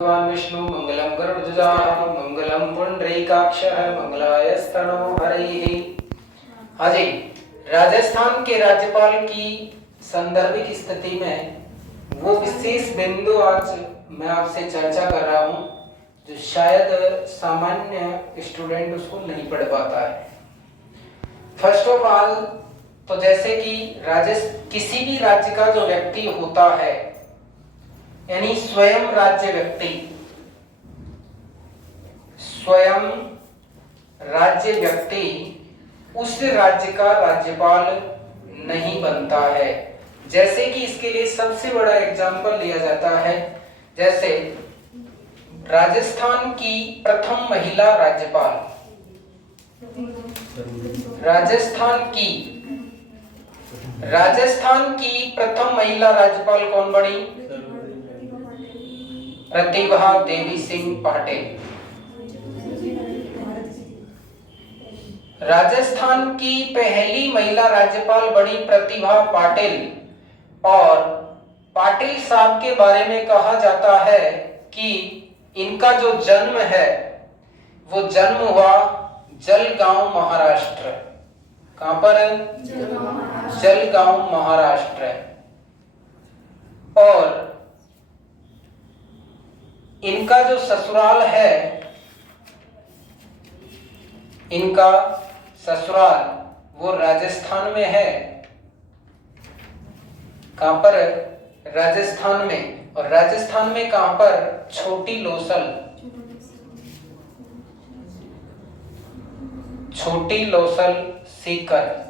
भगवान विष्णु मंगलम गरुड़ध्वजा मंगलम पुंडरीकाक्षः मंगलायस्तनो हरिः। हाँ जी, राजस्थान के राज्यपाल की संदर्भिक स्थिति में वो विशेष बिंदु आज मैं आपसे चर्चा कर रहा हूँ जो शायद सामान्य स्टूडेंट उसको नहीं पढ़ पाता है। फर्स्ट ऑफ ऑल तो जैसे कि किसी भी राज्य का जो व्यक्ति होता है यानी स्वयं राज्य व्यक्ति, स्वयं राज्य व्यक्ति उस राज्य का राज्यपाल नहीं बनता है। जैसे कि इसके लिए सबसे बड़ा एग्जाम्पल लिया जाता है, जैसे राजस्थान की प्रथम महिला राज्यपाल, राजस्थान की प्रथम महिला राज्यपाल कौन बनी? प्रतिभा देवी सिंह पाटिल। राजस्थान की पहली महिला राज्यपाल बनी प्रतिभा पाटिल। और पाटिल साहब के बारे में कहा जाता है कि इनका जो जन्म है वो जन्म हुआ जलगांव महाराष्ट्र। कहां पर? जलगांव महाराष्ट्र। और इनका जो ससुराल है, इनका ससुराल वो राजस्थान में है। कहां पर? राजस्थान में। और राजस्थान में कहां पर? छोटी लोसल। छोटी लोसल सीकर।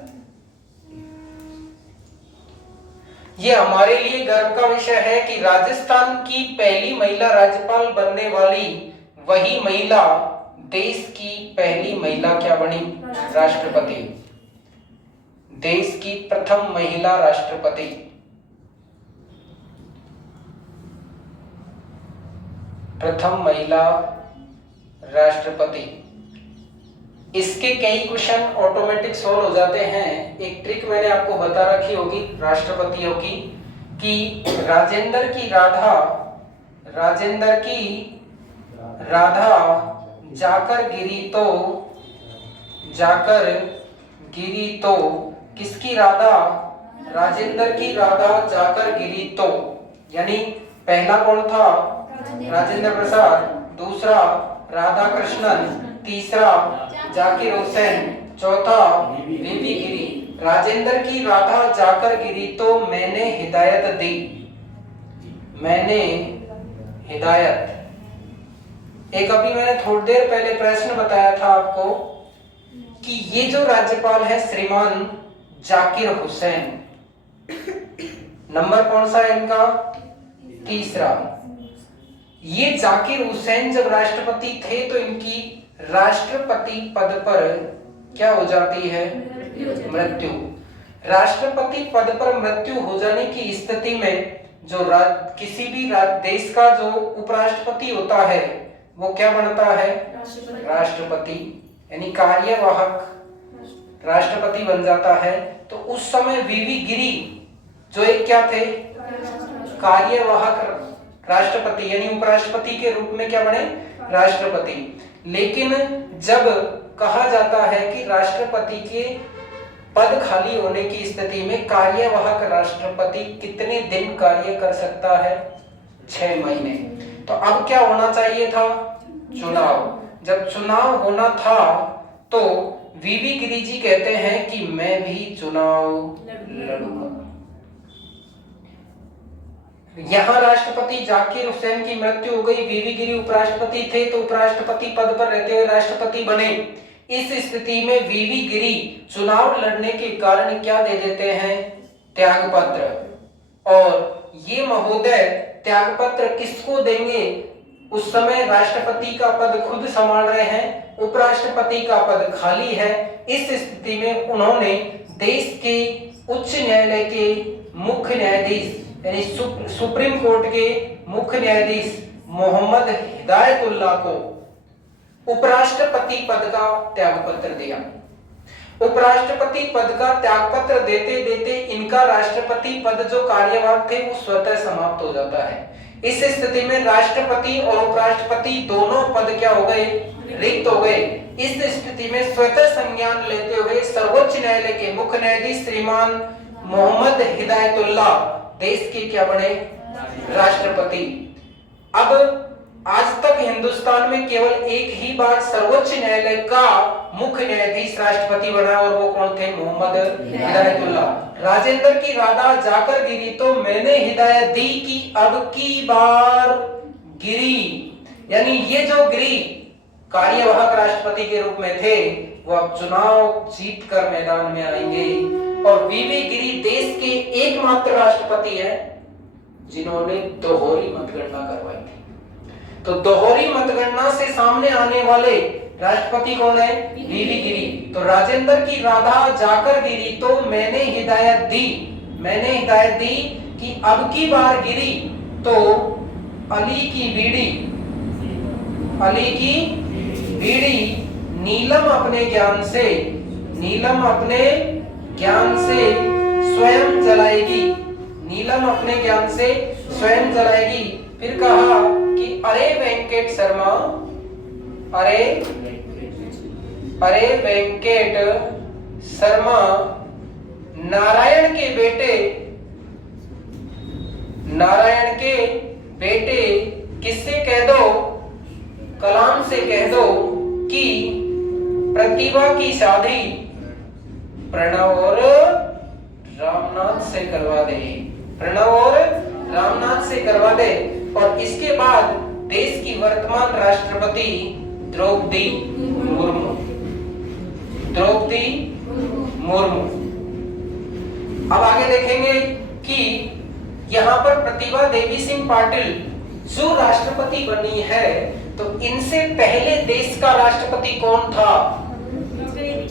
ये हमारे लिए गर्व का विषय है कि राजस्थान की पहली महिला राज्यपाल बनने वाली वही महिला देश की पहली महिला क्या बनी? राष्ट्रपति। देश की प्रथम महिला राष्ट्रपति। प्रथम महिला राष्ट्रपति। इसके कई क्वेश्चन ऑटोमेटिक सॉल्व हो जाते हैं। एक ट्रिक मैंने आपको बता रखी होगी राष्ट्रपतियों की कि राजेंद्र की राधा जाकर गिरी तो किसकी राधा? राजेंद्र की राधा जाकर गिरी तो, यानी पहला कौन था? राजेंद्र प्रसाद, दूसरा राधा कृष्णन, तीसरा जाकिर हुसैन, चौथा वीवी गिरी। राजेंद्र की राधा जाकर गिरी तो मैंने हिदायत दी। मैंने हिदायत। एक अभी मैंने थोड़ी देर पहले प्रश्न बताया था आपको कि ये जो राज्यपाल है श्रीमान जाकिर हुसैन, नंबर कौन सा है इनका? तीसरा। ये जाकिर हुसैन जब राष्ट्रपति थे तो इनकी राष्ट्रपति पद पर क्या हो जाती है? मृत्यु। राष्ट्रपति पद पर मृत्यु हो जाने की स्थिति में जो किसी भी देश का जो उपराष्ट्रपति होता है वो क्या बनता है? राष्ट्रपति, यानी कार्यवाहक राष्ट्रपति बन जाता है। तो उस समय वीवी गिरी जो एक क्या थे? कार्यवाहक राष्ट्रपति, यानी उपराष्ट्रपति के रूप में क्या बने? राष्ट्रपति। लेकिन जब कहा जाता है कि राष्ट्रपति के पद खाली होने की स्थिति में कार्यवाहक राष्ट्रपति कितने दिन कार्य कर सकता है? 6 महीने। तो अब क्या होना चाहिए था? चुनाव। जब चुनाव होना था तो वीवी गिरी जी कहते हैं कि मैं भी चुनाव लड़ूंगा। यहाँ राष्ट्रपति जाकिर हुसैन की मृत्यु हो गई, वीवी गिरी उपराष्ट्रपति थे तो उपराष्ट्रपति पद पर रहते हुए राष्ट्रपति बने। इस स्थिति में वीवी गिरी चुनाव लड़ने के कारण क्या दे देते हैं? त्यागपत्र। और ये महोदय त्यागपत्र किसको देंगे? उस समय राष्ट्रपति का पद खुद संभाल रहे हैं, उपराष्ट्रपति का पद खाली है। इस स्थिति में उन्होंने देश के उच्च न्यायालय के मुख्य न्यायाधीश यानी सुप्रीम कोर्ट के मुख्य न्यायाधीश मोहम्मद हिदायतुल्लाह को उपराष्ट्रपति पद का त्यागपत्र दिया। उपराष्ट्रपति पद का त्यागपत्र देते देते इनका राष्ट्रपति पद जो कार्यवाहक थे वो स्वतः समाप्त हो जाता है। इस स्थिति में राष्ट्रपति और उपराष्ट्रपति दोनों पद क्या हो गए, रिक्त हो गए। इस स्थिति में स्वतः संज्ञान लेते हुए सर्वोच्च न्यायालय के मुख्य न्यायाधीश श्रीमान मोहम्मद हिदायतुल्लाह देश के क्या बने, राष्ट्रपति। अब आज तक हिंदुस्तान में केवल एक ही बार सर्वोच्च न्यायालय का मुख्य न्यायाधीश राष्ट्रपति बना और वो कौन थे, मोहम्मद हिदायतुल्लाह। राजेंद्र की राधा जाकर गिरी तो मैंने हिदायत दी कि अब की बार गिरी, यानी ये जो गिरी कार्यवाहक राष्ट्रपति के रूप में थे वो अब चुनाव जीतकर मैदान में आएंगे। और वीवी गिरी देश के एकमात्र राष्ट्रपति हैं जिन्होंने दोहरी मतगणना करवाई थी। तो दोहरी मतगणना से सामने आने वाले राष्ट्रपति कौन है, वीवी गिरी। तो राजेंद्र की राधा जाकर गिरी तो मैंने हिदायत दी कि अब की बार गिरी तो अली की बीड़ी नीलम अपने ज्ञान से स्वयं जलाएगी। फिर कहा कि अरे वेंकट शर्मा नारायण के बेटे किससे कह दो, कलाम से कह दो कि प्रतिभा की शादी प्रणव और रामनाथ से करवा दे। और इसके बाद देश की वर्तमान राष्ट्रपति द्रौपदी मुर्मू। अब आगे देखेंगे कि यहाँ पर प्रतिभा देवी सिंह पाटिल जो राष्ट्रपति बनी है, तो इनसे पहले देश का राष्ट्रपति कौन था,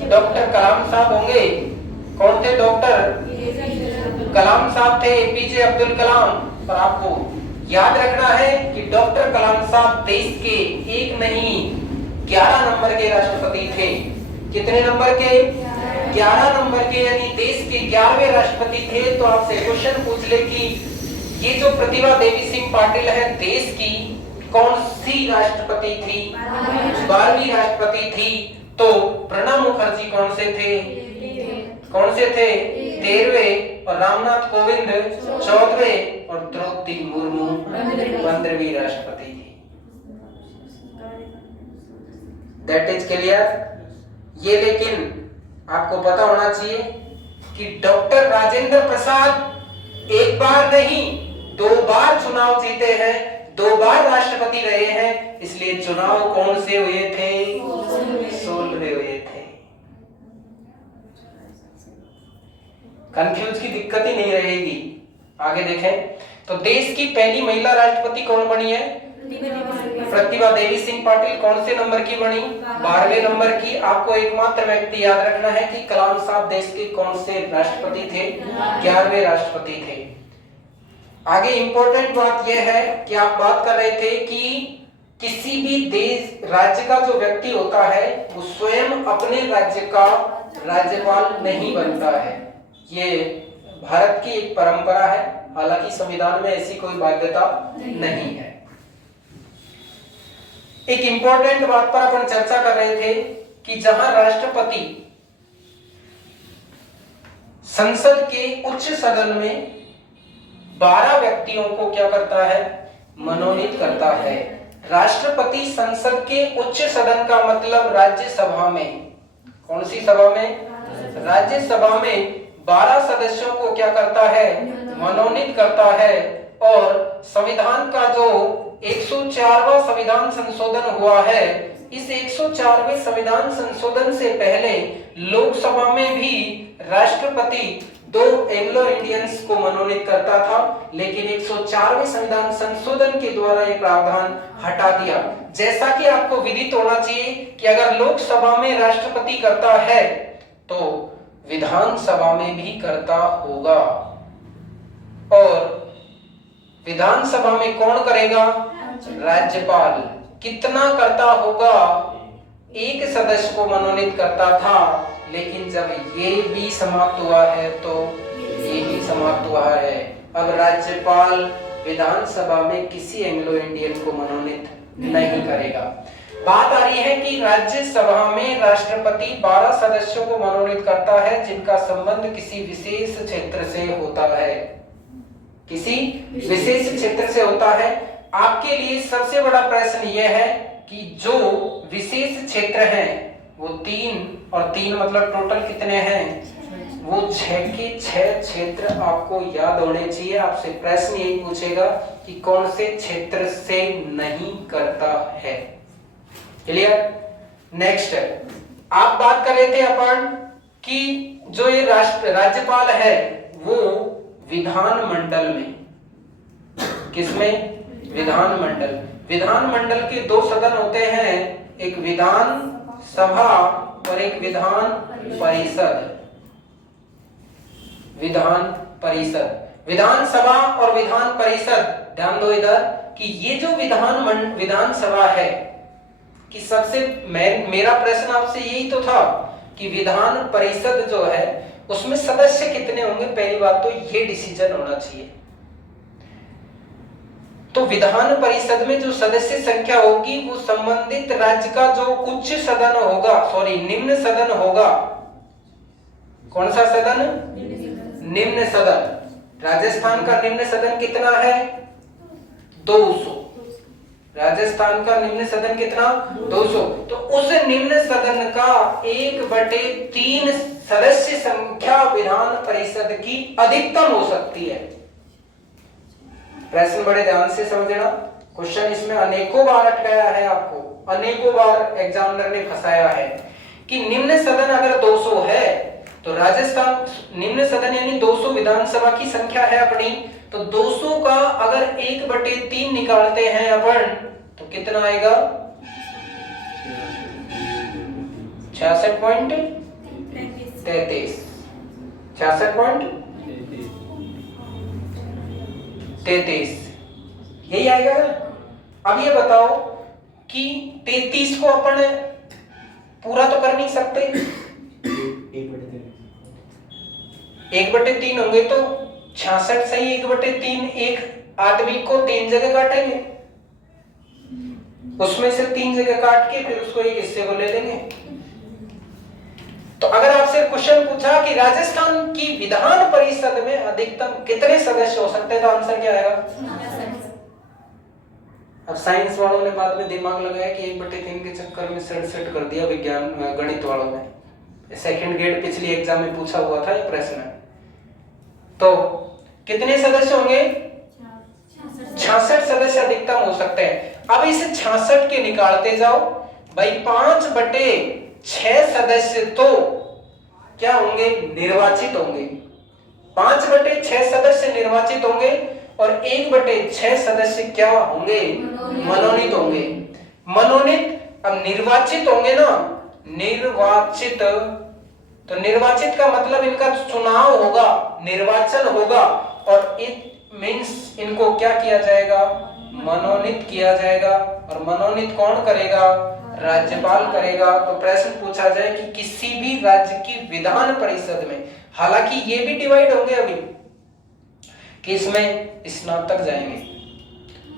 डॉक्टर कलाम साहब होंगे। कौन थे, डॉक्टर कलाम साहब थे, एपीजे अब्दुल कलाम। और आपको याद रखना है कि डॉक्टर कलाम साहब देश के एक नहीं 11 नंबर के राष्ट्रपति थे। कितने नंबर के, 11 नंबर के, यानी देश के 11वें राष्ट्रपति थे। तो आपसे क्वेश्चन पूछ ले कि ये जो प्रतिभा देवी सिंह पाटिल है देश की कौन सी राष्ट्रपति थी, 12वीं राष्ट्रपति थी। तो प्रणब मुखर्जी कौन से थे, 13वें, और रामनाथ कोविंद 14वें, और द्रौपदी मुर्मू 15वीं राष्ट्रपति थी। That is clear. ये लेकिन आपको पता होना चाहिए कि डॉक्टर राजेंद्र प्रसाद एक बार नहीं 2 बार चुनाव जीते हैं, 2 बार राष्ट्रपति रहे हैं। इसलिए चुनाव कौन से हुए थे, 16वें हुए थे। कंफ्यूज की दिक्कत ही नहीं रहेगी। आगे देखें तो देश की पहली महिला राष्ट्रपति कौन बनी है, प्रतिभा देवी सिंह पाटिल। कौन से नंबर की बनी, 12वें नंबर की। आपको एकमात्र व्यक्ति याद रखना है कि कलाम साहब देश के कौन से राष्ट्रपति थे, 11वें राष्ट्रपति थे। आगे इंपॉर्टेंट बात यह है कि आप बात कर रहे थे कि किसी भी देश राज्य का जो व्यक्ति होता है वो स्वयं अपने राज्य का राज्यपाल नहीं बनता है। ये भारत की एक परंपरा है, हालांकि संविधान में ऐसी कोई बाध्यता नहीं है। एक इंपॉर्टेंट बात पर अपन चर्चा कर रहे थे कि जहां राष्ट्रपति संसद के उच्च सदन में 12 व्यक्तियों को क्या करता है, मनोनीत करता है। राष्ट्रपति संसद के उच्च सदन का मतलब राज्यसभा में, कौन सी सभा में, राज्यसभा में 12 सदस्यों को क्या करता है, मनोनीत करता है। और संविधान का जो 104वां संविधान संशोधन हुआ है, इस 104वें संविधान संशोधन से पहले लोकसभा में भी राष्ट्रपति 2 एंग्लो इंडियंस को मनोनीत करता था, लेकिन 104वें संविधान संशोधन के द्वारा यह प्रावधान हटा दिया। जैसा कि आपको विदित होना चाहिए कि अगर लोकसभा में राष्ट्रपति करता है तो विधानसभा में भी करता होगा। और विधानसभा में कौन करेगा, राज्यपाल। कितना करता होगा, 1 सदस्य को मनोनीत करता था, लेकिन जब ये भी समाप्त हुआ है तो ये भी समाप्त हुआ है। अब राज्यपाल विधानसभा में किसी एंग्लो इंडियन को मनोनीत नहीं करेगा। बात आ रही है कि राज्यसभा में राष्ट्रपति 12 सदस्यों को मनोनीत करता है जिनका संबंध किसी विशेष क्षेत्र से होता है, किसी विशेष क्षेत्र से होता है। आपके लिए सबसे बड़ा प्रश्न यह है कि जो विशेष क्षेत्र है वो 3 और 3 मतलब टोटल कितने हैं, वो 6 के 6 क्षेत्र आपको याद होने चाहिए। आपसे प्रश्न यही पूछेगा कि कौन से क्षेत्र से नहीं करता है। क्लियर? नेक्स्ट आप बात कर रहे थे अपन कि जो ये राज्यपाल है वो विधानमंडल में, किसमें? विधानमंडल। विधानमंडल के 2 सदन होते हैं, एक विधान सभा और एक विधान परिषद। विधान परिषद, विधानसभा और विधान परिषद, ध्यान दो इधर कि ये जो विधानसभा है कि सबसे मेरा प्रश्न आपसे यही तो था कि विधान परिषद जो है उसमें सदस्य कितने होंगे। पहली बात तो ये डिसीजन होना चाहिए। तो विधान परिषद में जो सदस्य संख्या होगी वो संबंधित राज्य का जो उच्च सदन होगा, निम्न सदन होगा। कौन सा सदन? निम्न सदन। राजस्थान का निम्न सदन कितना है? 200। राजस्थान का निम्न सदन कितना? 200। तो उस निम्न सदन का 1/3 सदस्य संख्या विधान परिषद की अधिकतम हो सकती है। प्रश्न बड़े ध्यान से समझना, क्वेश्चन इसमें अनेकों बार अटकाया है, आपको अनेकों बार एग्जामिनर ने फंसाया है कि निम्न सदन अगर 200 है तो राजस्थान निम्न सदन यानी 200 विधानसभा की संख्या है अपनी, तो 200 का अगर 1/3 निकालते हैं अपन तो कितना आएगा? 66.33। 66.33 यही आएगा। अब ये बताओ कि 33 को अपन पूरा तो कर नहीं सकते, 1/3 होंगे तो 66 सही 1/3, एक आदमी को 3 जगह काटेंगे, उसमें से 3 जगह काट के फिर उसको एक हिस्से को ले लेंगे। तो अगर आपसे क्वेश्चन पूछा कि राजस्थान की विधान परिषद में अधिकतम कितने सदस्य हो सकते हैं तो आंसर क्या आएगा? अब साइंस वालों ने बाद में दिमाग लगाया कि 1/3 के चक्कर में सेट कर दिया विज्ञान गणित वालों ने। सेकंड ग्रेड पिछली एग्जाम में पूछा हुआ था ये प्रश्न। तो कितने सदस्य होंगे? 66 सदस्य अधिकतम हो सकते हैं। अब इस 66 के निकालते जाओ भाई, 5/6 सदस्य तो क्या होंगे? निर्वाचित होंगे। 5/6 सदस्य निर्वाचित होंगे और 1/6 सदस्य क्या होंगे? मनोनीत होंगे। मनोनीत अब निर्वाचित होंगे ना, निर्वाचित तो निर्वाचित का मतलब इनका चुनाव होगा, निर्वाचन होगा, और इट मींस इनको क्या किया जाएगा? मनोनीत किया जाएगा। और मनोनीत कौन करेगा? राज्यपाल करेगा। तो प्रश्न पूछा जाए कि किसी भी राज्य की विधान परिषद में, हालांकि ये भी डिवाइड होंगे अभी कि इसमें स्नातक जाएंगे,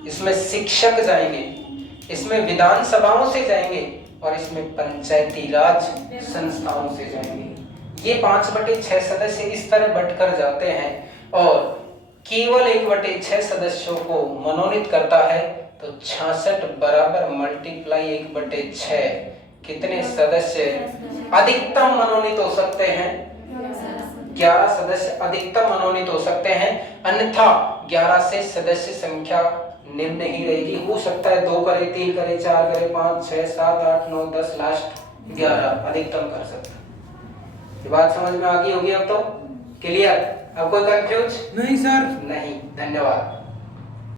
इसमें शिक्षक जाएंगे, इसमें विधानसभाओं से जाएंगे और इसमें पंचायती राज संस्थाओं से जाएंगे। ये 5/6 सदस्य इस तरह बंटकर जाते हैं और केवल 1/6 सदस्यों को मनोनीत करता है। तो 66 बराबर मल्टीप्लाई 1/6 कितने सदस्य अधिकतम मनोनीत हो सकते हैं? 11 सदस्य अधिकतम मनोनीत हो सकते हैं, अन्यथा 11 से सदस्य संख्या निम्न ही रहेगी। हो सकता है 2 करे, 3 करे, 4 करे, 5, 6, 7, 8, 9, 10, लास्ट 11 अधिकतम कर सकता है। ये बात समझ में आ गई होगी अब तो? क्लियर? अब कोई कंफ्यूज? नहीं सर। नहीं। धन्यवाद।